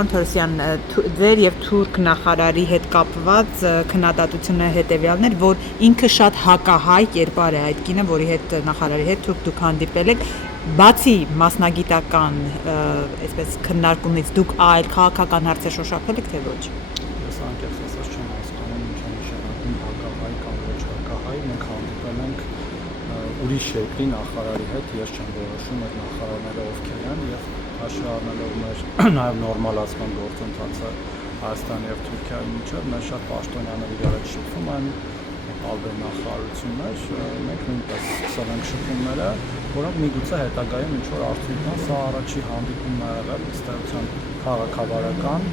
Պարոն Թորոսյան, ձեր եւ թուրք նախարարի հետ կապված քննադատությունը հետեւյալն էր, որ ինքը շատ հակահայ կերպար է այդ կինը, որի հետ նախարարի հետ թուրք դուք հանդիպել եք, բացի մասնագիտական այսպես քննարկումից դուք այլ քաղաքական հարցեր շոշափել եք թե ոչ։ Ես անկեղծ ասած չեմ հասկանում ինչ է նշանակում հակահայ կամ ոչ հակահայ, մենք հանդիպել ենք ուրիշ երկրի նախարարի հետ, ես չեմ որոշում այդ նախարարները ովքեր են եւ հաշվի առնելով մեր նաեւ նորմալացման գործընթացը Հայաստանի եւ Թուրքիայի միջեւ մեր շատ պաշտոնյաներ իրար հետ շփվում են տարբեր նախարարություններ, մենք նույնպես սկսել ենք շփումները, որոնք միգուցե հետագայում ինչ որ արդյունք տան, սա առաջի հանդիպումն ա եղել ըստ էության քաղաքավարական,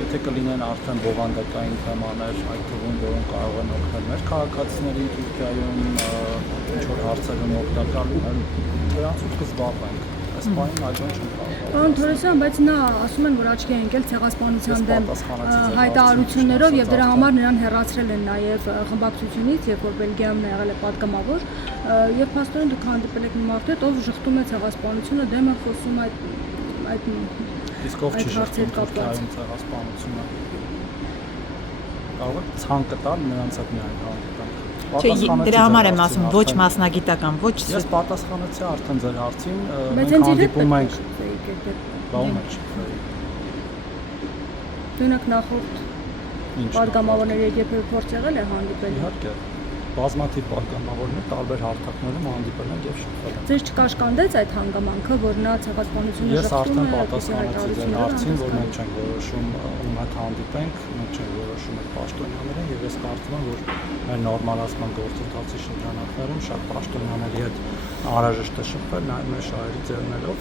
եթե կլինեն արդեն բովանդակային թեմաներ, այդ թվում, որոնք կարող են օգնել մեր քաղաքացիներին Թուրքիայում, ինչ որ հարցերում օգտակար լինել, դրանցով կզբաղվենք։ Այս բանին այլ բան չեմ կարող։ Պարոն Թորոսյան, բայց նա ասում են, որ աչքի է ընկել ցեղասպանության դեմ հայտարարություններով եւ դրա համար նրան հեռացրել են նաեւ խմբակցությունից, երբ որ Բելգիայում եղել է պատգամավոր, եւ փաստորեն դուք հանդիպել եք մի մարդու հետ, ով ժխտում է ցեղասպանությունը, դեմ է խոսում այդ Իսկ ով չի շփվում Թուրքիայում ցեղասպանությունը։ Կարող է ցանկը տալ նրանց հետ միայն հանդիպենք։ Չէ, դրա համար եմ ասում, ոչ մասնագիտական, ոչ։ Ես պատասխանեցի արդեն ձեր հարցին, մենք հանդիպում ենք։ Բաում եք շփվել։ Դունակ նախորդ պատգամավորների հետ երբևէ փորձ եղել է հանդիպել։ Իհարկե։ Բազմաթիվ պատգամավորներ տարբեր հարթակներում հանդիպել են եւ շփվել են։ Ձեզ չկաշկանդեց այդ հանգամանքը, որ նա ցեղասպանությունը Ես արդեն պատասխանեցի ձեր հարցին, որ մենք չենք որոշում ում հետ հանդիպենք, մենք չենք որոշում այդ պաշտոնյաները եւ ես կարծում եմ, որ մեր նորմալացման գործընթացի շրջանակներում շատ պաշտոնյաների հետ անհրաժեշտ է շփվել նաեւ մեր շահերի ձեռներով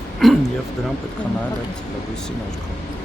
եւ դրան պետք է նայել այդ լույսի ներքո։